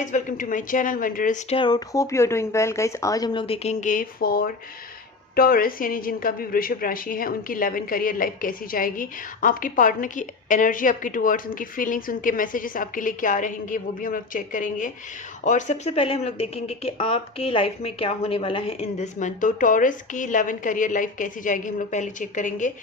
Guys, welcome to my channel wondrous tarot. Hope you are doing well guys. आज हम लोग देखेंगे for taurus यानी जिनका भी वृषभ राशि है उनकी लव एंड करियर लाइफ कैसी जाएगी, आपकी पार्टनर की एनर्जी आपके टुवर्ड्स, उनकी फीलिंग्स, उनके मैसेजेस आपके लिए क्या रहेंगे वो भी हम लोग चेक करेंगे। और सबसे पहले हम लोग देखेंगे कि आपकी लाइफ में क्या होने वाला है इन दिस मंथ। तो टॉरस की लव एंड करियर लाइफ कैसी जाएगी हम लोग पहले चेक करेंगे।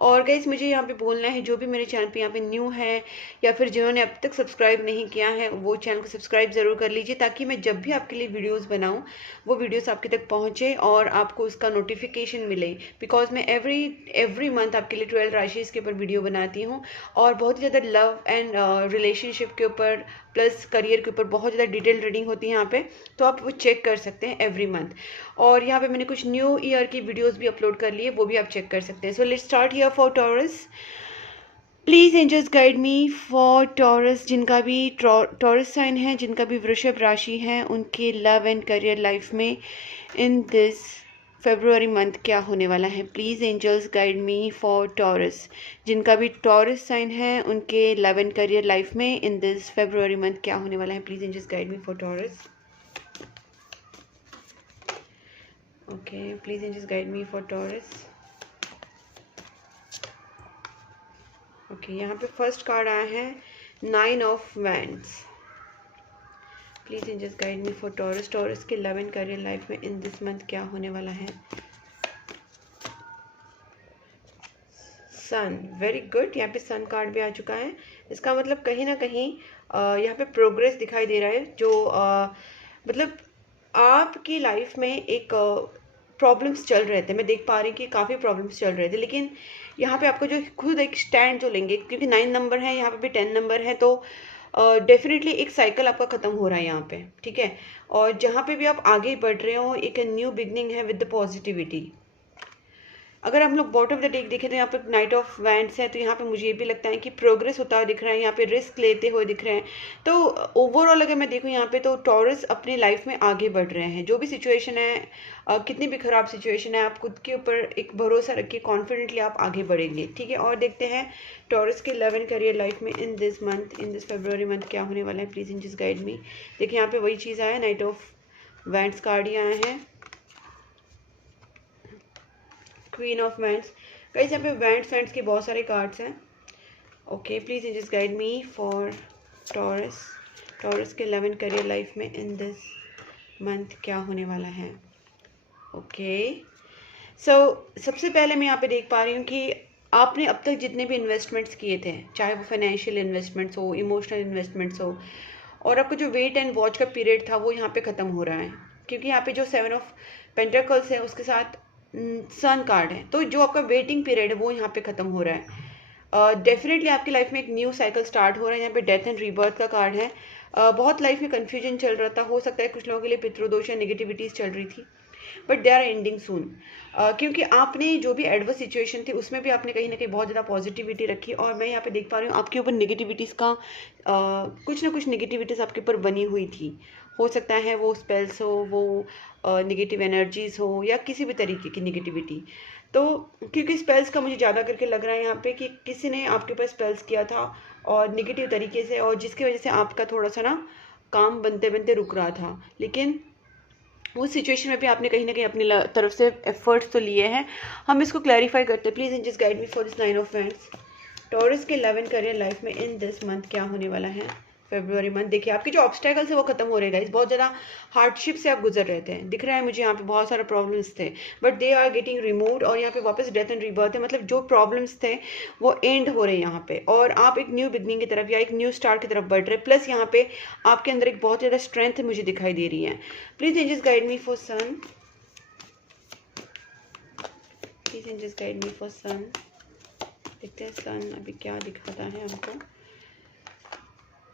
और गाइस मुझे यहाँ पे बोलना है, जो भी मेरे चैनल पे यहाँ पे न्यू है या फिर जिन्होंने अब तक सब्सक्राइब नहीं किया है वो चैनल को सब्सक्राइब ज़रूर कर लीजिए, ताकि मैं जब भी आपके लिए वीडियोस बनाऊँ वो वीडियोस आपके तक पहुँचे और आपको उसका नोटिफिकेशन मिले। बिकॉज मैं एवरी मंथ आपके लिए 12 राशि के ऊपर वीडियो बनाती हूँ और बहुत ही ज़्यादा लव एंड रिलेशनशिप के ऊपर प्लस करियर के ऊपर बहुत ज़्यादा डिटेल रीडिंग होती है यहाँ पे, तो आप वो चेक कर सकते हैं एवरी मंथ। और यहाँ पे मैंने कुछ न्यू ईयर की वीडियोस भी अपलोड कर लिए, वो भी आप चेक कर सकते हैं। So let's start here for Taurus. Please angels guide me for Taurus, जिनका भी टॉरस साइन है, जिनका भी वृषभ राशि है, उनके लव एंड करियर लाइफ में इन दिस फरवरी मंथ क्या होने वाला है। Please angels guide me for Taurus, जिनका भी टॉरस साइन है, उनके लव एंड करियर लाइफ में इन दिस फरवरी मंथ क्या होने वाला है। Please angels guide me for Taurus. Okay, please angels guide me for Taurus. Okay, यहाँ पे फर्स्ट कार्ड आया है 9 of wands. Please angels guide me for Taurus. Taurus के लव एंड करियर लाइफ में इन दिस मंथ क्या होने वाला है। Sun, very good. यहाँ पे सन कार्ड भी आ चुका है। इसका मतलब कहीं ना कहीं यहाँ पे प्रोग्रेस दिखाई दे रहा है, जो मतलब आपकी लाइफ में एक प्रॉब्लम्स चल रहे थे। मैं देख पा रही कि काफ़ी प्रॉब्लम्स चल रहे थे, लेकिन यहाँ पे आपको जो खुद एक स्टैंड जो लेंगे, क्योंकि 9 नंबर है, यहाँ पे भी 10 नंबर है, तो डेफिनेटली एक साइकिल आपका ख़त्म हो रहा है यहाँ पे, ठीक है। और जहाँ पे भी आप आगे बढ़ रहे हो, एक न्यू बिगनिंग है विद द पॉजिटिविटी। अगर हम लोग बॉटम ऑफ द डेक देखें तो यहाँ पर नाइट ऑफ वैंड्स है, तो यहाँ पे मुझे ये भी लगता है कि प्रोग्रेस होता हुआ दिख रहा है, यहाँ पे रिस्क लेते हुए दिख रहे हैं। तो ओवरऑल अगर मैं देखूँ यहाँ पे, तो टॉरस अपनी लाइफ में आगे बढ़ रहे हैं। जो भी सिचुएशन है, कितनी भी खराब सिचुएशन है, आप खुद के ऊपर एक भरोसा रखिए, कॉन्फिडेंटली आप आगे बढ़ेंगे, ठीक है। और देखते हैं टॉरस के लव एंड करियर लाइफ में in this month, in this February month क्या होने वाला है। Please in just guide me. देखिए यहाँ पे वही चीज़ आया, नाइट ऑफ वैंड्स कार्ड ही आया है, क्वीन ऑफ वैंड्स। गाइस यहाँ पे वैंड्स के बहुत सारे कार्ड्स हैं। Okay, please just guide me for Taurus. Taurus के लव एंड करियर लाइफ में इन दिस मंथ क्या होने वाला है। ओके, सो सबसे पहले मैं यहाँ पे देख पा रही हूँ कि आपने अब तक जितने भी इन्वेस्टमेंट्स किए थे, चाहे वो फाइनेंशियल इन्वेस्टमेंट्स हो, इमोशनल इन्वेस्टमेंट्स हो, और आपको जो वेट एंड वॉच का पीरियड था वो यहाँ पे ख़त्म हो रहा है, क्योंकि यहाँ पे जो 7 ऑफ पेंटाकल्स है उसके साथ सन कार्ड है, तो जो आपका वेटिंग पीरियड है वो यहाँ पे ख़त्म हो रहा है। डेफिनेटली आपकी लाइफ में एक न्यू साइकिल स्टार्ट हो रहा है। यहाँ पे डेथ एंड रीबर्थ का कार्ड है। बहुत लाइफ में कन्फ्यूजन चल रहा था, हो सकता है कुछ लोगों के लिए पितृदोष या नेगेटिविटीज़ चल रही थी, बट दे आर एंडिंग सून। क्योंकि आपने जो भी एडवर्स सिचुएशन थी उसमें भी आपने कहीं ना कहीं बहुत ज़्यादा पॉजिटिविटी रखी, और मैं यहाँ पे देख पा रही हूँ आपके ऊपर नेगेटिविटीज़ का कुछ ना कुछ नेगेटिविटीज़ आपके ऊपर बनी हुई थी। हो सकता है वो स्पेल्स हो, वो नेगेटिव एनर्जीज हो, या किसी भी तरीके की नेगेटिविटी। तो क्योंकि स्पेल्स का मुझे ज़्यादा करके लग रहा है यहाँ पे कि किसी ने आपके ऊपर स्पेल्स किया था और नेगेटिव तरीके से, और जिसकी वजह से आपका थोड़ा सा ना काम बनते बनते रुक रहा था। लेकिन उस सिचुएशन में भी आपने कहीं ना कहीं अपनी तरफ से एफर्ट्स तो लिए हैं। हम इसको क्लैरिफाई करते हैं। Please in just guide me for this 9 of wands. Taurus के लव एंड करियर लाइफ में इन दिस मंथ क्या होने वाला है, फरवरी मंथ। देखिए आपके जो ऑब्स्टेकल्स है वो खत्म हो रहे हैं गाइस। बहुत ज़्यादा हार्डशिप से आप गुजर रहे थे, दिख रहा है मुझे यहाँ पे बहुत सारे प्रॉब्लम्स थे, but they are getting removed. और यहाँ पे वापस डेथ एंड रीबर्थ है, मतलब जो प्रॉब्लम्स थे वो एंड हो रहे हैं यहाँ पे, और आप एक न्यू बिगनिंग की तरफ या एक न्यू स्टार्ट की तरफ बढ़ रहे हैं। प्लस यहाँ पे आपके अंदर एक बहुत ज़्यादा स्ट्रेंथ मुझे दिखाई दे रही है। Please angels guide me for son. Please angels guide me for son. देखते हैं सन अभी क्या दिखाता है हमको।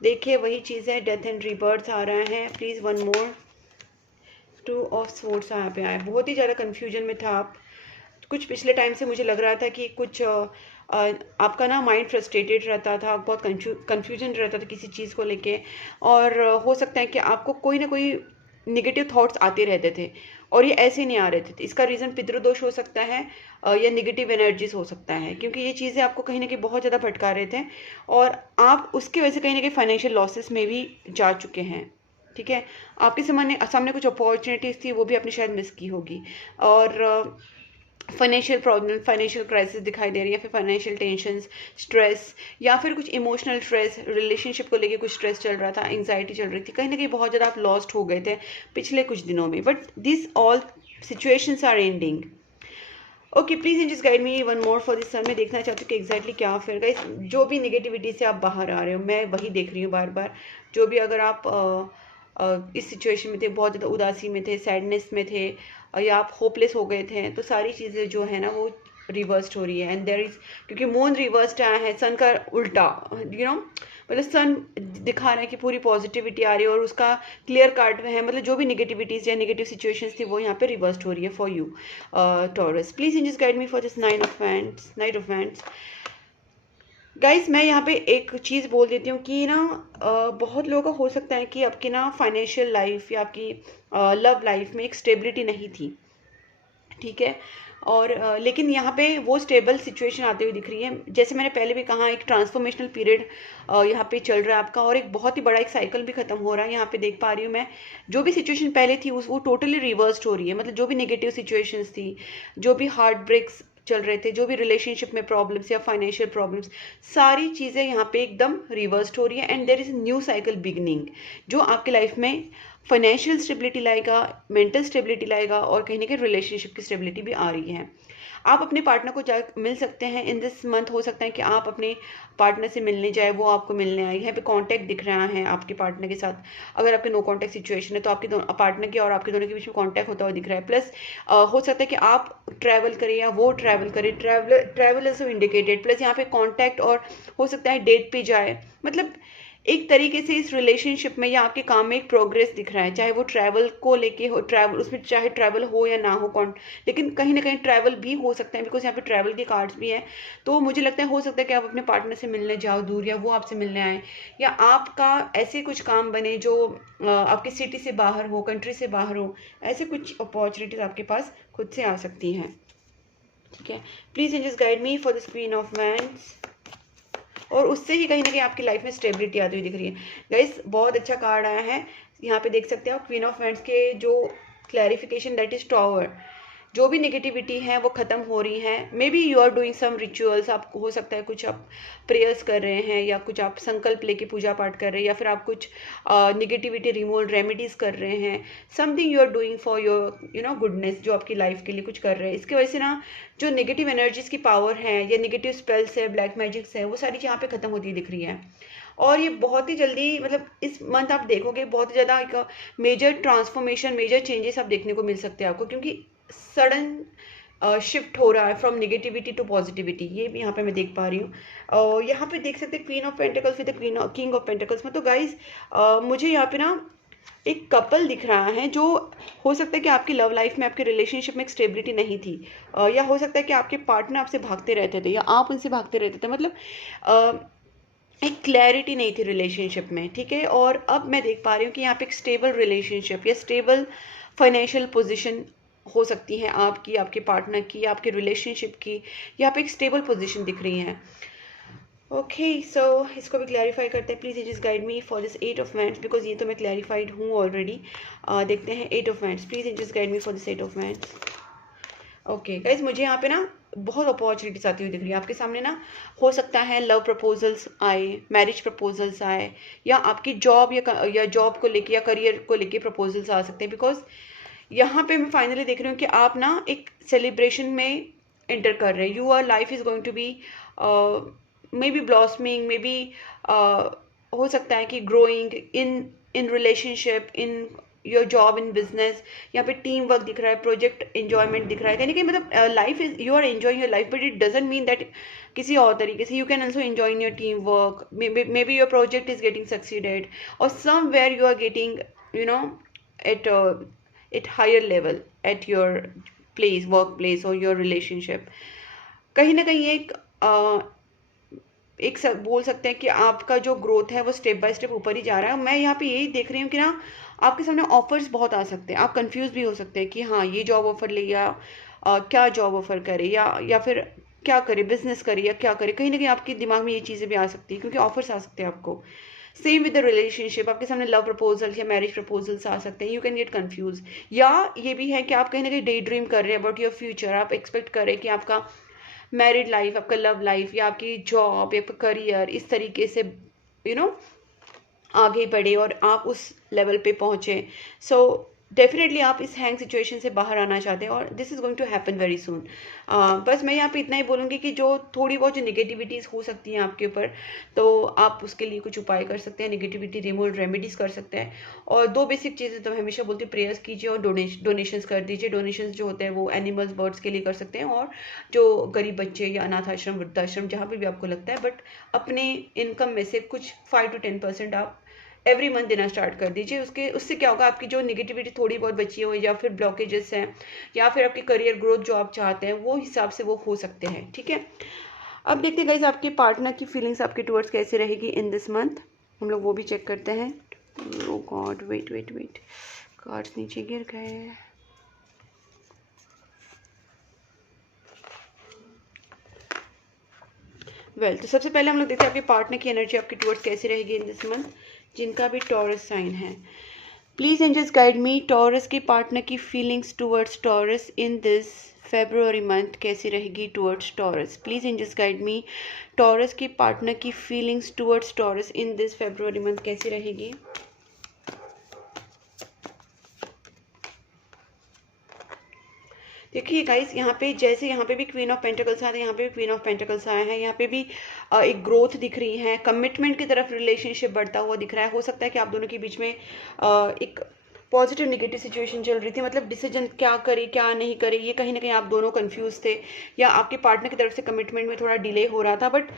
देखिए वही चीज़ है, डेथ एंड रीबर्थ आ रहा है। Please one more. 2 of swords यहाँ पे आया। बहुत ही ज़्यादा कन्फ्यूजन में था आप। कुछ पिछले टाइम से मुझे लग रहा था कि कुछ आपका ना माइंड फ्रस्ट्रेटेड रहता था, बहुत कन्फ्यूजन रहता था किसी चीज़ को लेके, और हो सकता है कि आपको कोई ना कोई निगेटिव थॉट्स आते रहते थे, और ये ऐसे नहीं आ रहे थे। इसका रीज़न पितृदोष हो सकता है या नेगेटिव एनर्जीज हो सकता है, क्योंकि ये चीज़ें आपको कहीं ना कहीं बहुत ज़्यादा भटका रहे थे, और आप उसकी वजह से कहीं ना कहीं फाइनेंशियल लॉसेस में भी जा चुके हैं, ठीक है, आपके सामने कुछ अपॉर्चुनिटीज़ थी, वो भी आपने शायद मिस की होगी। और फाइनेंशियल प्रॉब्लम, फाइनेंशियल क्राइसिस दिखाई दे रही है, फिर फाइनेंशियल टेंशन्स, स्ट्रेस, या फिर कुछ इमोशनल स्ट्रेस, रिलेशनशिप को लेके कुछ स्ट्रेस चल रहा था, एंग्जाइटी चल रही थी, कहीं ना कहीं बहुत ज़्यादा आप लॉस्ट हो गए थे पिछले कुछ दिनों में, but this all situations are ending. Okay, please angels guide me one more for this son. मैं देखना चाहती हूँ कि एग्जैक्टली क्या फिर गाइस, जो भी निगेटिविटी से आप बाहर आ रहे हो, मैं वही देख रही हूँ बार बार। जो भी अगर आप इस सिचुएशन में थे, बहुत ज़्यादा उदासी में थे, सैडनेस में थे, या आप होपलेस हो गए थे, तो सारी चीज़ें जो है ना वो रिवर्स्ड हो रही है। एंड देयर इज, क्योंकि मून रिवर्स्ड आया है, सन का उल्टा, मतलब सन दिखा रहा है कि पूरी पॉजिटिविटी आ रही है, और उसका क्लियर कार्ड है, मतलब जो भी निगेटिविटीज या नेगेटिव सिचुएशंस थी वो यहाँ पे रिवर्स्ड हो रही है for you taurus. Please in just guide me for this night of wands. Guys, मैं यहाँ पे एक चीज़ बोल देती हूँ कि ना बहुत लोगों का हो सकता है कि आपकी ना फाइनेंशियल लाइफ या आपकी लव लाइफ में एक स्टेबिलिटी नहीं थी, ठीक है, और लेकिन यहाँ पे वो स्टेबल सिचुएशन आती हुई दिख रही है। जैसे मैंने पहले भी कहा, एक ट्रांसफॉर्मेशनल पीरियड यहाँ पे चल रहा है आपका, और एक बहुत ही बड़ा एक साइकिल भी खत्म हो रहा है। यहाँ पे देख पा रही हूँ मैं, जो भी सिचुएशन पहले थी वो टोटली रिवर्स्ड हो रही है। मतलब जो भी नेगेटिव सिचुएशंस थी, जो भी हार्ट ब्रेक्स चल रहे थे, जो भी रिलेशनशिप में प्रॉब्लम्स या फाइनेंशियल प्रॉब्लम्स, सारी चीज़ें यहाँ पे एकदम रिवर्स्ड हो रही है। And there is new cycle beginning, जो आपके लाइफ में फाइनेंशियल स्टेबिलिटी लाएगा, मेंटल स्टेबिलिटी लाएगा, और कहीं ना कहीं रिलेशनशिप की स्टेबिलिटी भी आ रही है। आप अपने पार्टनर को जा मिल सकते हैं इन दिस मंथ। हो सकता है कि आप अपने पार्टनर से मिलने जाए, वो आपको मिलने आए। यहाँ पे कांटेक्ट दिख रहा है आपके पार्टनर के साथ। अगर आपके नो कांटेक्ट सिचुएशन है तो आपके पार्टनर के और आपके दोनों के बीच में कांटेक्ट होता हुआ दिख रहा है। प्लस हो सकता है कि आप ट्रैवल करें या वो ट्रैवल करे, ट्रैवल इज इंडिकेटेड। प्लस यहाँ पे कॉन्टैक्ट, और हो सकता है डेट पे जाए। मतलब एक तरीके से इस रिलेशनशिप में या आपके काम में एक प्रोग्रेस दिख रहा है, चाहे वो ट्रैवल को लेके हो, ट्रैवल उसमें चाहे ट्रैवल हो या ना हो, कौन, लेकिन कहीं ना कहीं ट्रैवल भी हो सकता है, बिकॉज यहाँ पे ट्रैवल के कार्ड्स भी हैं। तो मुझे लगता है हो सकता है कि आप अपने पार्टनर से मिलने जाओ दूर, या वो आपसे मिलने आए, या आपका ऐसे कुछ काम बने जो आपकी सिटी से बाहर हो, कंट्री से बाहर हो। ऐसे कुछ अपॉर्चुनिटीज आपके पास खुद से आ सकती हैं, ठीक है। Please and just guide me for the queen of wands, और उससे ही कहीं ना कहीं आपकी लाइफ में स्टेबिलिटी आती हुई दिख रही है। गाइस, बहुत अच्छा कार्ड आया है, यहाँ पे देख सकते हैं आप क्वीन ऑफ वैंड्स के जो क्लैरिफिकेशन, दैट इज टॉवर। जो भी नेगेटिविटी है वो खत्म हो रही है। Maybe you are doing some rituals, आप हो सकता है कुछ आप प्रेयर्स कर रहे हैं, या कुछ आप संकल्प लेके पूजा पाठ कर रहे हैं, या फिर आप कुछ नेगेटिविटी रिमूवल रेमेडीज कर रहे हैं। Something you are doing for your goodness, जो आपकी लाइफ के लिए कुछ कर रहे हैं। इसकी वजह से ना जो नेगेटिव एनर्जीज की पावर है, या नेगेटिव स्पेल्स है, ब्लैक मैजिक्स है, वो सारी यहाँ पे खत्म होती दिख रही है। और ये बहुत ही जल्दी, मतलब इस मंथ आप देखोगे बहुत ज़्यादा एक मेजर ट्रांसफॉर्मेशन, मेजर चेंजेस आप देखने को मिल सकते हैं आपको, क्योंकि सडन शिफ्ट हो रहा है फ्रॉम नेगेटिविटी टू पॉजिटिविटी। ये भी यहाँ पे मैं देख पा रही हूँ। और यहाँ पे देख सकते हैं queen of pentacles with king of pentacles में। तो गाइज मुझे यहाँ पे ना एक कपल दिख रहा है, जो हो सकता है कि आपकी लव लाइफ में, आपके रिलेशनशिप में एक स्टेबिलिटी नहीं थी, या हो सकता है कि आपके पार्टनर आपसे भागते रहते थे, या आप उनसे भागते रहते थे। मतलब एक क्लैरिटी नहीं थी रिलेशनशिप में, ठीक है। और अब मैं देख पा रही हूँ कि यहाँ पे एक स्टेबल रिलेशनशिप या स्टेबल फाइनेंशियल पोजीशन हो सकती है आपकी, आपके पार्टनर की, आपके रिलेशनशिप की। यहाँ पे एक स्टेबल पोजीशन दिख रही है। ओके, सो इसको भी क्लैरिफाई करते हैं। Please just guide me for this 8 of wands, because ये तो मैं क्लैरिफाइड हूँ ऑलरेडी। देखते हैं 8 of wands. Please just guide me for this 8 of wands. Okay guys, मुझे यहाँ पे ना बहुत अपॉर्चुनिटीज आती हुई दिख रही है आपके सामने ना। हो सकता है लव प्रपोजल्स आए, मैरिज प्रपोजल्स आए, या आपकी जॉब या जॉब को लेके या करियर को लेके प्रपोजल्स आ सकते हैं। बिकॉज यहाँ पे मैं फाइनली देख रही हूँ कि आप ना एक सेलिब्रेशन में एंटर कर रहे हैं। Your life is going to be maybe blossoming, maybe हो सकता है कि growing in relationship, in your job, in business. यहाँ पे टीम वर्क दिख रहा है, प्रोजेक्ट एंजॉयमेंट दिख रहा है। यानी कि मतलब life is, you are enjoying your life, but it doesn't mean that किसी और तरीके से। You can also enjoy in your team work, may be your project is getting succeeded, और somewhere you are getting at higher level at your place, work place और your relationship. कहीं ना कहीं एक बोल सकते हैं कि आपका जो ग्रोथ है वो स्टेप बाय स्टेप ऊपर ही जा रहा है। मैं यहाँ पे यही देख रही हूँ कि ना आपके सामने ऑफर्स बहुत आ सकते हैं। आप कंफ्यूज भी हो सकते हैं कि हाँ, ये जॉब ऑफर ले, या क्या जॉब ऑफर करे, या फिर क्या करे, बिजनेस करे या क्या करे। कहीं ना कहीं आपके दिमाग में ये चीज़ें भी आ सकती है, क्योंकि ऑफर्स आ सकते हैं आपको। सेम विद द रिलेशनशिप, आपके सामने लव प्रपोजल या मैरिज प्रपोजल्स आ सकते हैं, यू कैन गेट कंफ्यूज। या ये भी है कि आप कहीं ना कहीं डे ड्रीम कर रहे हैं अबाउट योर फ्यूचर, आप एक्सपेक्ट कर रहे हैं कि आपका मैरिड लाइफ, आपका लव लाइफ या आपकी जॉब या आपका करियर इस तरीके से आगे बढ़े और आप उस लेवल पे पहुँचे। सो डेफिनेटली आप इस हैंग सिचुएशन से बाहर आना चाहते हैं और this is going to happen very soon. बस मैं यहाँ पे इतना ही बोलूँगी कि जो थोड़ी बहुत जो निगेटिविटीज़ हो सकती हैं आपके ऊपर, तो आप उसके लिए कुछ उपाय कर सकते हैं, निगेटिविटी रिमूवल रेमेडीज़ कर सकते हैं। और 2 बेसिक चीज़ें तो मैं हमेशा बोलती हूँ, प्रेयर्स कीजिए और डोनेशंस कर दीजिए। डोनेशंस जो होते हैं वो एनिमल्स, बर्ड्स के लिए कर सकते हैं, और जो गरीब बच्चे या अनाथ आश्रम, वृद्धाश्रम, जहाँ पे भी आपको लगता है, बट अपने इनकम में से कुछ 5 to 10% आप एवरी मंथ देना स्टार्ट कर दीजिए। उससे क्या होगा, आपकी जो निगेटिविटी थोड़ी बहुत बची हो या फिर ब्लॉकेजेस हैं या फिर आपकी करियर ग्रोथ जो आप चाहते हैं वो हिसाब से वो हो सकते हैं। ठीक है, अब देखते हैं गाइस आपके पार्टनर की फीलिंग्स आपके टुवर्ड्स कैसे रहेगी इन दिस मंथ। हम लोग वो भी चेक करते हैं। ओ गॉड, वेट, कार्ड्स नीचे गिर गए। तो सबसे पहले हम लोग देखते हैं आपके पार्टनर की एनर्जी आपके टुवर्ड्स कैसी रहेगी इन दिस मंथ, जिनका भी टॉरस साइन है। Please angels guide me, Taurus के पार्टनर की feelings towards Taurus in this February month कैसी रहेगी towards Taurus. Please angels guide me, Taurus के पार्टनर की feelings towards Taurus in this February month कैसी रहेगी। देखिए गाइस, यहाँ पे जैसे यहाँ पे भी क्वीन ऑफ पेंटिकल्स आया है, यहाँ पे भी क्वीन ऑफ पेंटिकल्स आया है, यहाँ पे भी एक ग्रोथ दिख रही है, कमिटमेंट की तरफ रिलेशनशिप बढ़ता हुआ दिख रहा है। हो सकता है कि आप दोनों के बीच में एक पॉजिटिव नेगेटिव सिचुएशन चल रही थी, मतलब डिसीजन क्या करे क्या नहीं करे, ये कहीं ना कहीं आप दोनों कंफ्यूज थे, या आपके पार्टनर की तरफ से कमिटमेंट में थोड़ा डिले हो रहा था। But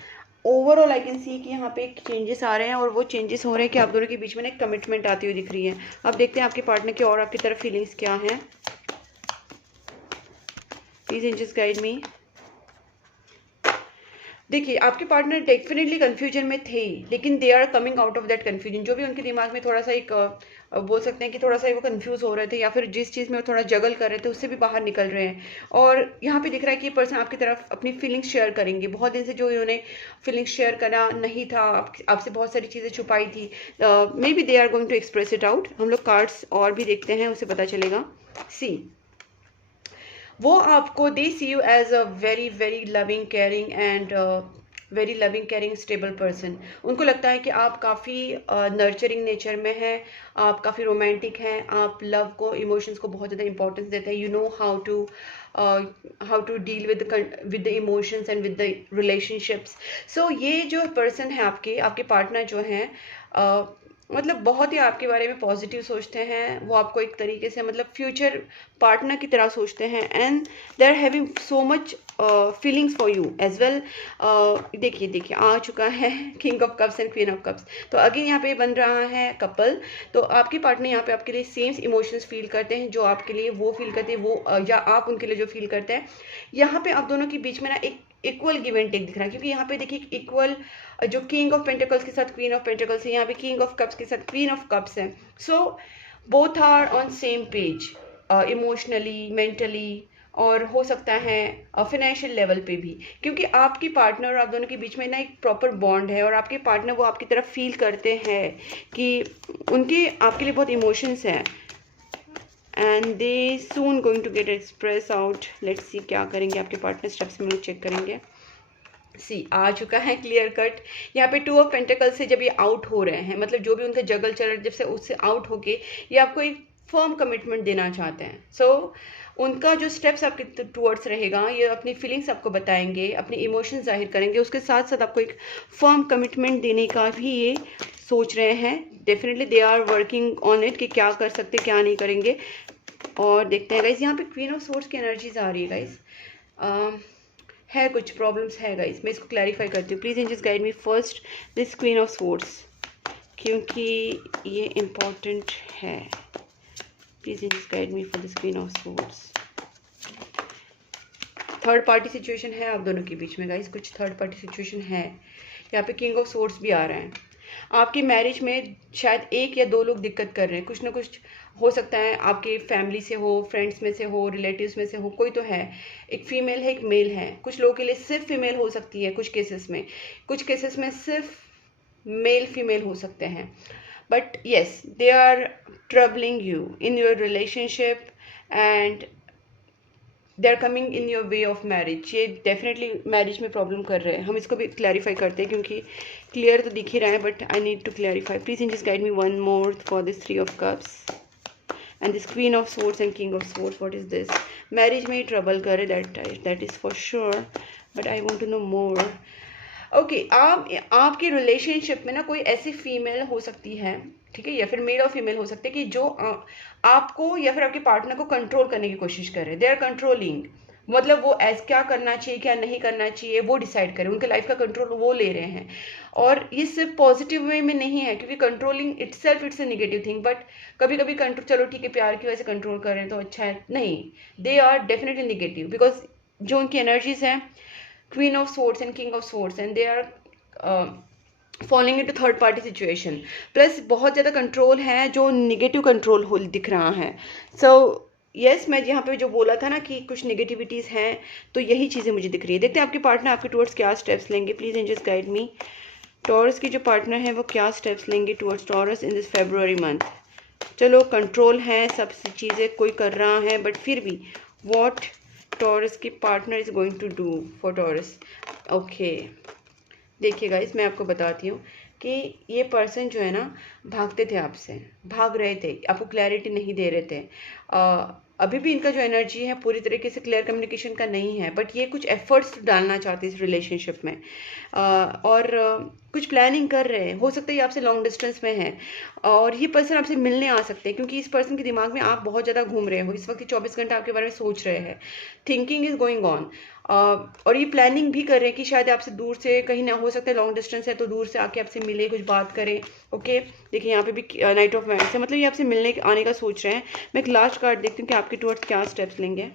overall I can see कि यहाँ पे चेंजेस आ रहे हैं, और वो चेंजेस हो रहे हैं कि आप दोनों के बीच में एक कमिटमेंट आती हुई दिख रही है। अब देखते हैं आपके पार्टनर की और आपकी तरफ फीलिंग्स क्या हैं। Please angels guide me. देखिए, आपके पार्टनर डेफिनेटली कंफ्यूजन में थे, लेकिन they are coming out of that confusion. जो भी उनके दिमाग में थोड़ा सा एक बोल सकते हैं कि थोड़ा सा वो कंफ्यूज हो रहे थे, या फिर जिस चीज़ में वो थोड़ा जगल कर रहे थे उससे भी बाहर निकल रहे हैं। और यहाँ पे दिख रहा है कि ये पर्सन आपकी तरफ अपनी फीलिंग्स शेयर करेंगे। बहुत दिन से जो इन्होंने फीलिंग्स शेयर करना नहीं था, आपसे बहुत सारी चीज़ें छुपाई थी, maybe they are going to express it out. हम लोग कार्ड्स और भी देखते हैं, उससे पता चलेगा। सी, वो आपको, they see you as a very very loving caring and very loving caring stable person. उनको लगता है कि आप काफ़ी नर्चरिंग नेचर में हैं, आप काफ़ी रोमांटिक हैं, आप लव को, इमोशंस को बहुत ज़्यादा इंपॉर्टेंस देते हैं। You know how to deal with the emotions and with the relationships. So ये जो पर्सन है आपके पार्टनर जो हैं, मतलब बहुत ही आपके बारे में पॉजिटिव सोचते हैं। वो आपको एक तरीके से मतलब फ्यूचर पार्टनर की तरह सोचते हैं, and they are having so much feelings for you as well. देखिए आ चुका है king of cups and queen of cups, तो अगेन यहाँ पे बन रहा है कपल। तो आपके पार्टनर यहाँ पे आपके लिए सेम इमोशंस फील करते हैं जो आपके लिए वो फील करते हैं, वो या आप उनके लिए जो फील करते हैं। यहाँ पे आप दोनों के बीच में ना एक इक्वल गिव एंड टेक दिख रहा है, क्योंकि यहाँ पे देखिए इक्वल, जो किंग ऑफ पेंटिकल्स के साथ क्वीन ऑफ पेंटिकल्स है, यहाँ पे किंग ऑफ कप्स के साथ क्वीन ऑफ कप्स है। So both are on same page, emotionally, mentally, और हो सकता है फाइनेंशियल लेवल पे भी, क्योंकि आपकी पार्टनर और आप दोनों के बीच में ना एक प्रॉपर बॉन्ड है, और आपके पार्टनर वो आपकी तरफ फील करते हैं कि उनके आपके लिए बहुत इमोशंस हैं, and they soon going to get express out. Let's see क्या करेंगे आपके पार्टनर, स्टेप्स में लोग चेक करेंगे। सी, आ चुका है क्लियर कट। यहाँ पे 2 ऑफ पेंटिकल से जब ये आउट हो रहे हैं, मतलब जो भी उनका जगल चल रहा है, जब से उससे आउट होके ये आपको एक फर्म कमिटमेंट देना चाहते हैं। सो उनका जो स्टेप्स आपके टुवर्ड्स रहेगा, ये अपनी फीलिंग्स आपको बताएंगे, अपने इमोशंस जाहिर करेंगे, उसके साथ साथ आपको एक फर्म कमिटमेंट देने का भी ये सोच रहे हैं। Definitely they are working on it कि क्या कर सकते क्या नहीं करेंगे। और देखते हैं गाइस, यहाँ पे क्वीन ऑफ सोर्ड्स की एनर्जीज आ रही है गाइस। है कुछ प्रॉब्लम्स है गाइस, मैं इसको क्लैरिफाई करती हूँ। Please angels guide me first this queen of swords, क्योंकि ये इम्पॉर्टेंट है। Please angels guide me for this queen of swords. Third party situation है आप दोनों के बीच में गाइस, कुछ थर्ड पार्टी सिचुएशन है। यहाँ पे किंग ऑफ सोर्ड्स भी आ रहे हैं। आपकी मैरिज में शायद 1 या 2 लोग दिक्कत कर रहे हैं, कुछ ना कुछ हो सकता है, आपके फैमिली से हो, फ्रेंड्स में से हो, रिलेटिव्स में से हो, कोई तो है। एक फीमेल है, एक मेल है। कुछ लोगों के लिए सिर्फ फीमेल हो सकती है कुछ केसेस में सिर्फ मेल फीमेल हो सकते हैं, but yes they are troubling you in your relationship and they are coming in your way of marriage. ये डेफिनेटली मैरिज में प्रॉब्लम कर रहे हैं। हम इसको भी क्लैरिफाई करते हैं क्योंकि क्लियर तो दिख ही रहा है, but I need to clarify. Please in just guide me one more for this 3 of cups and this Queen of Swords and King of Swords. What is this? Marriage में ही trouble करे, that is for sure, but I want to know more. Okay आपके relationship में ना कोई ऐसी female हो सकती है, ठीक है, या फिर मेल और फीमेल हो सकते हैं कि जो आपको या फिर आपके पार्टनर को कंट्रोल करने की कोशिश करे। दे आर कंट्रोलिंग, मतलब वो क्या करना चाहिए क्या नहीं करना चाहिए वो डिसाइड करें, उनके लाइफ का कंट्रोल वो ले रहे हैं। और ये सिर्फ पॉजिटिव वे में नहीं है, क्योंकि controlling itself it's a negative thing, but कभी कभी कंट्रोल, चलो ठीक है प्यार की वजह से कंट्रोल कर रहे हैं तो अच्छा है, नहीं, they are definitely negative, because जो उनकी एनर्जीज हैं Queen of Swords and King of Swords, and they are falling into third party situation, plus बहुत ज़्यादा कंट्रोल है जो निगेटिव कंट्रोल हो दिख रहा है। सो यस, मैं यहाँ पे जो बोला था ना कि कुछ नेगेटिविटीज़ हैं, तो यही चीज़ें मुझे दिख रही है। देखते हैं आपके पार्टनर आपके टुवर्ड्स क्या स्टेप्स लेंगे। Please and just guide me. Taurus की जो पार्टनर है वो क्या स्टेप्स लेंगे towards Taurus in this February month. चलो कंट्रोल है, सब चीज़ें कोई कर रहा है, बट फिर भी वॉट टॉरस की partner is going to do for Taurus. Okay, देखिए गाइस, मैं आपको बताती हूँ कि ये पर्सन जो है ना भागते थे आपसे, भाग रहे थे, आपको क्लैरिटी नहीं दे रहे थे। अभी भी इनका जो एनर्जी है पूरी तरीके से क्लियर कम्युनिकेशन का नहीं है, बट ये कुछ एफर्ट्स डालना चाहते हैं इस रिलेशनशिप में, और कुछ प्लानिंग कर रहे हैं। हो सकता है ये आपसे लॉन्ग डिस्टेंस में है और ये पर्सन आपसे मिलने आ सकते हैं, क्योंकि इस पर्सन के दिमाग में आप बहुत ज़्यादा घूम रहे हो इस वक्त। 24 घंटा आपके बारे में सोच रहे हैं, थिंकिंग इज गोइंग ऑन, और ये प्लानिंग भी कर रहे हैं कि शायद आपसे दूर से कहीं ना, हो सकता है लॉन्ग डिस्टेंस है तो दूर से आके आपसे मिले, कुछ बात करें। ओके, देखिए यहाँ पे भी नाइट ऑफ वांड्स है, मतलब ये आपसे मिलने आने का सोच रहे हैं। मैं एक लास्ट कार्ड देखती हूँ कि आपके टुवर्ड्स क्या स्टेप्स लेंगे।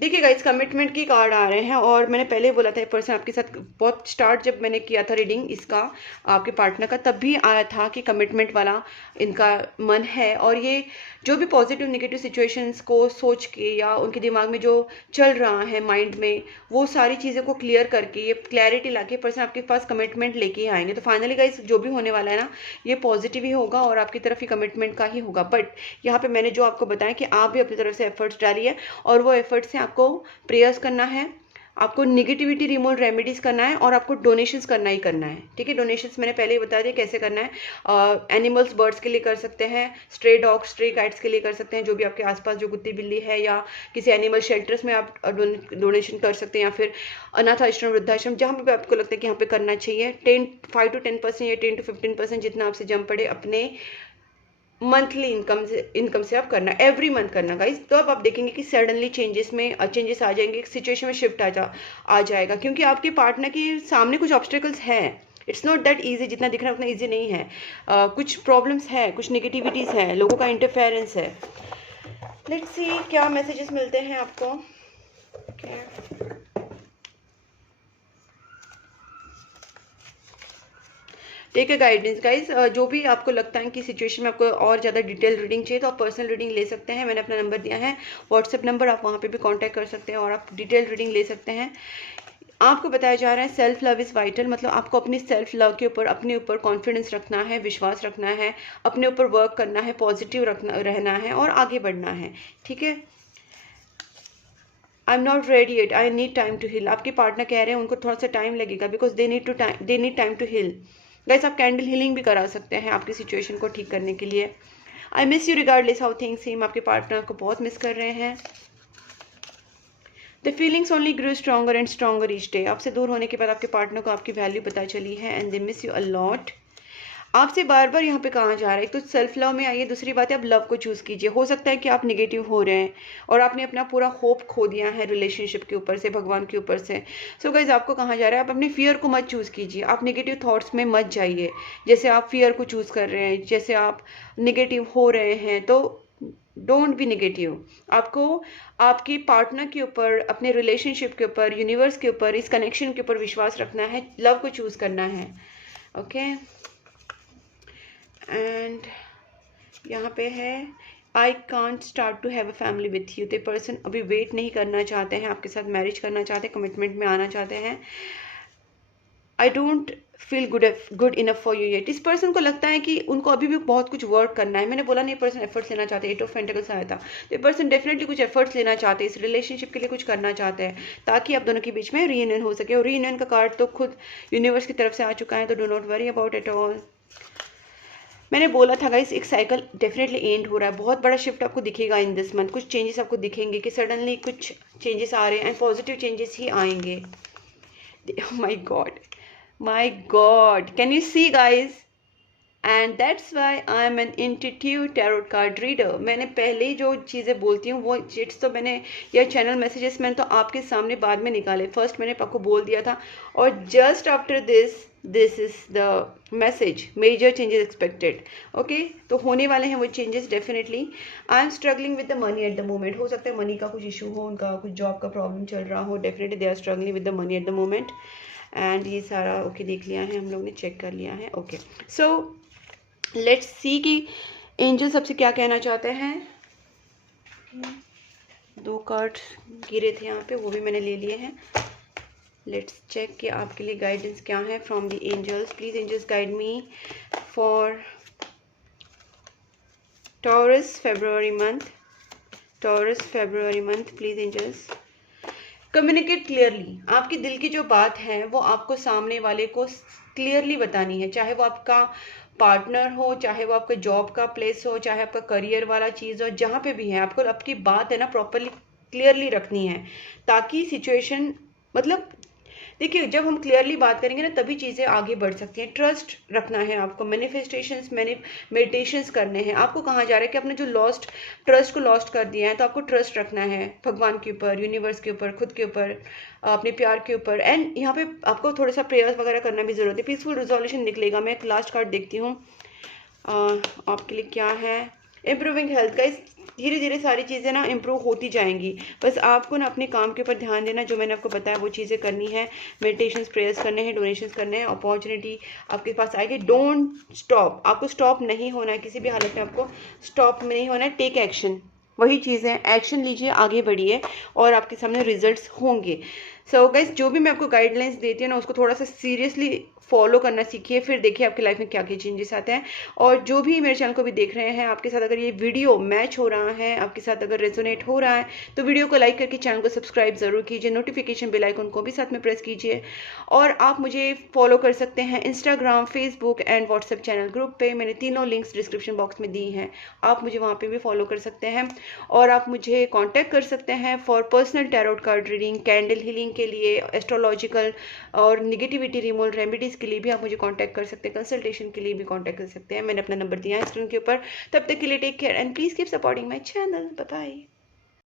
देखिए गाइस, कमिटमेंट की कार्ड आ रहे हैं, और मैंने पहले बोला था ये पर्सन आपके साथ बहुत स्टार्ट जब मैंने किया था रीडिंग इसका आपके पार्टनर का, तब भी आया था कि कमिटमेंट वाला इनका मन है। और ये जो भी पॉजिटिव नेगेटिव सिचुएशंस को सोच के या उनके दिमाग में जो चल रहा है माइंड में, वो सारी चीज़ों को क्लियर करके, ये क्लैरिटी लाके पर्सन आपके पास कमिटमेंट लेके आएंगे। तो फाइनली गाइस, जो भी होने वाला है ना, ये पॉजिटिव ही होगा और आपकी तरफ ही कमिटमेंट का ही होगा। बट यहाँ पे मैंने जो आपको बताया कि आप भी अपनी तरफ से एफर्ट्स डालिए, और वो एफर्ट से आपको प्रेयर्स करना है, आपको निगेटिविटी रिमूव रेमेडीज करना है, और आपको डोनेशंस करना ही करना है। ठीक है, डोनेशंस मैंने पहले ही बता दिया कैसे करना है। एनिमल्स, बर्ड्स के लिए कर सकते हैं, स्ट्रे डॉग्स, स्ट्रे कैट्स के लिए कर सकते हैं, जो भी आपके आसपास जो कुत्ती बिल्ली है, या किसी एनिमल शेल्टर्स में आप डोनेशन कर सकते हैं, या फिर अनाथ आश्रम, वृद्धाश्रम, जहाँ पे आपको लगता है कि यहाँ पे करना चाहिए। 5 to 10% या 10 to 15% जितना आपसे जम पड़े अपने मंथली इनकम से आप करना, एवरी मंथ करना गाइस। तो अब आप देखेंगे कि सडनली चेंजेस आ जाएंगे, सिचुएशन में शिफ्ट आ जाएगा, क्योंकि आपके पार्टनर के सामने कुछ ऑब्स्टेकल्स हैं। इट्स नॉट दैट ईजी, जितना दिख रहा है उतना ईजी नहीं है। कुछ प्रॉब्लम्स है, कुछ नेगेटिविटीज़ है, लोगों का इंटरफेरेंस है। लेट्स सी क्या मैसेजेस मिलते हैं आपको। Take a guidance guys. जो भी आपको लगता है कि सिचुएशन में आपको और ज़्यादा डिटेल रीडिंग चाहिए तो आप पर्सनल रीडिंग ले सकते हैं। मैंने अपना नंबर दिया है, व्हाट्सएप नंबर, आप वहाँ पे भी कांटेक्ट कर सकते हैं और आप डिटेल रीडिंग ले सकते हैं। आपको बताया जा रहा है सेल्फ लव इज़ वाइटल, मतलब आपको अपनी सेल्फ लव के ऊपर, अपने ऊपर कॉन्फिडेंस रखना है, विश्वास रखना है, अपने ऊपर वर्क करना है, पॉजिटिव रहना है और आगे बढ़ना है। ठीक है, I am not ready it, I need time to heal. आपके पार्टनर कह रहे हैं उनको थोड़ा सा टाइम लगेगा, because they need time to heal. Guys, आप कैंडल हीलिंग भी करा सकते हैं आपकी सिचुएशन को ठीक करने के लिए। I miss you regardless how things सीम, आपके पार्टनर को बहुत मिस कर रहे हैं। The feelings only grow stronger and stronger each day. आपसे दूर होने के बाद आपके पार्टनर को आपकी वैल्यू पता चली है, and they miss you a lot. आपसे बार बार यहाँ पे कहा जा रहा है, एक तो सेल्फ लव में आइए, दूसरी बात है आप लव को चूज़ कीजिए। हो सकता है कि आप निगेटिव हो रहे हैं और आपने अपना पूरा होप खो दिया है रिलेशनशिप के ऊपर से, भगवान के ऊपर से। सो गाइज, आपको कहा जा रहा है आप अपने फियर को मत चूज़ कीजिए, आप निगेटिव थॉट्स में मत जाइए। जैसे आप फियर को चूज़ कर रहे हैं, जैसे आप निगेटिव हो रहे हैं, तो डोंट बी नेगेटिव। आपको आपके पार्टनर के ऊपर, अपने रिलेशनशिप के ऊपर, यूनिवर्स के ऊपर, इस कनेक्शन के ऊपर विश्वास रखना है, लव को चूज़ करना है। ओके, एंड यहाँ पे है I can't start to have a family with you. The person अभी वेट नहीं करना चाहते हैं, आपके साथ मैरिज करना चाहते हैं, कमिटमेंट में आना चाहते हैं। I don't feel good enough for you yet. इस पर्सन को लगता है कि उनको अभी भी बहुत कुछ वर्क करना है। मैंने बोला नहीं, पर्सन एफर्ट्स लेना चाहते हैं, 8 ऑफ पेंटिकल्स आया था, तो ये पर्सन डेफिनेटली कुछ एफर्ट्स लेना चाहते हैं, इस रिलेशनशिप के लिए कुछ करना चाहते हैं ताकि आप दोनों के बीच में रीयूनियन हो सके। और रीयूनियन का कार्ड तो खुद यूनिवर्स की तरफ से आ चुका है, तो do not worry about it all. मैंने बोला था गाइस, एक साइकिल डेफिनेटली एंड हो रहा है, बहुत बड़ा शिफ्ट आपको दिखेगा इन दिस मंथ। कुछ चेंजेस आपको दिखेंगे कि सडनली कुछ चेंजेस आ रहे हैं एंड पॉजिटिव चेंजेस ही आएंगे। My God, can you see guys? And that's why I am an intuitive tarot card reader. मैंने पहले ही जो चीज़ें बोलती हूँ वो चिट्स तो मैंने, या चैनल मैसेजेस मैंने तो आपके सामने बाद में निकाले, फर्स्ट मैंने आपको बोल दिया था। और just after this is the message, major changes expected. Okay, तो होने वाले हैं वो changes definitely. I am struggling with the money at the moment. हो सकता है मनी का कुछ इशू हो, उनका कुछ जॉब का प्रॉब्लम चल रहा हो, definitely they are struggling with the money at the moment. And ये सारा ओके देख लिया है हम लोग ने, चेक कर लिया है। ओके, सो लेट्स सी कि एंजल सबसे क्या कहना चाहते हैं। 2 कार्ड गिरे थे यहाँ पे, वो भी मैंने ले लिए हैं। लेट्स चेक कि आपके लिए गाइडेंस क्या है from the angels. Please angels guide me for Taurus February month. Please angels communicate clearly. आपके दिल की जो बात है वो आपको सामने वाले को क्लियरली बतानी है, चाहे वो आपका पार्टनर हो, चाहे वो आपका जॉब का प्लेस हो, चाहे आपका करियर वाला चीज़ हो, जहाँ पे भी है आपको आपकी बात है ना प्रॉपरली क्लियरली रखनी है, ताकि सिचुएशन, मतलब देखिए जब हम क्लियरली बात करेंगे ना तभी चीज़ें आगे बढ़ सकती हैं। ट्रस्ट रखना है आपको, मैनिफेस्टेशंस मेडिटेशंस करने हैं। आपको कहा जा रहा है कि आपने जो ट्रस्ट को लॉस्ट कर दिया है, तो आपको ट्रस्ट रखना है भगवान के ऊपर, यूनिवर्स के ऊपर, खुद के ऊपर, अपने प्यार के ऊपर। एंड यहाँ पे आपको थोड़ा सा प्रेयर्स वगैरह करना भी ज़रूरत है। पीसफुल रिजोल्यूशन निकलेगा। मैं एक लास्ट कार्ड देखती हूँ आपके लिए क्या है। इम्प्रूविंग हेल्थ का, धीरे धीरे सारी चीज़ें ना इम्प्रूव होती जाएंगी। बस आपको ना अपने काम के ऊपर ध्यान देना, जो मैंने आपको बताया वो चीज़ें करनी है। मेडिटेशंस, प्रेयर्स करने हैं, डोनेशंस करने हैं। अपॉर्चुनिटी आपके पास आएगी। डोंट स्टॉप, आपको स्टॉप नहीं होना है, किसी भी हालत में आपको स्टॉप नहीं होना है। टेक एक्शन, वही चीज़ है, एक्शन लीजिए, आगे बढ़िए और आपके सामने रिजल्ट्स होंगे। सो गाइस, जो भी मैं आपको गाइडलाइंस देती हूँ ना उसको थोड़ा सा सीरियसली फॉलो करना सीखिए, फिर देखिए आपकी लाइफ में क्या क्या चेंजेस आते हैं। और जो भी मेरे चैनल को भी देख रहे हैं, आपके साथ अगर ये वीडियो मैच हो रहा है, आपके साथ अगर रेजोनेट हो रहा है, तो वीडियो को लाइक करके चैनल को सब्सक्राइब जरूर कीजिए। नोटिफिकेशन बेल आइकन को भी साथ में प्रेस कीजिए। और आप मुझे फॉलो कर सकते हैं Instagram, Facebook and WhatsApp channel group पे। मैंने तीनों लिंक्स डिस्क्रिप्शन बॉक्स में दी हैं, आप मुझे वहाँ पे भी फॉलो कर सकते हैं। और आप मुझे कॉन्टैक्ट कर सकते हैं for personal tarot card reading, candle healing के लिए, एस्ट्रोलॉजिकल और निगेटिविटी रिमूवल रेमेडीज के लिए भी आप मुझे कांटेक्ट कर सकते हैं। कंसल्टेशन के लिए भी कांटेक्ट कर सकते हैं। मैंने अपना नंबर दिया है स्क्रीन के ऊपर। तब तक के लिए take care and please keep supporting my channel. Bye bye.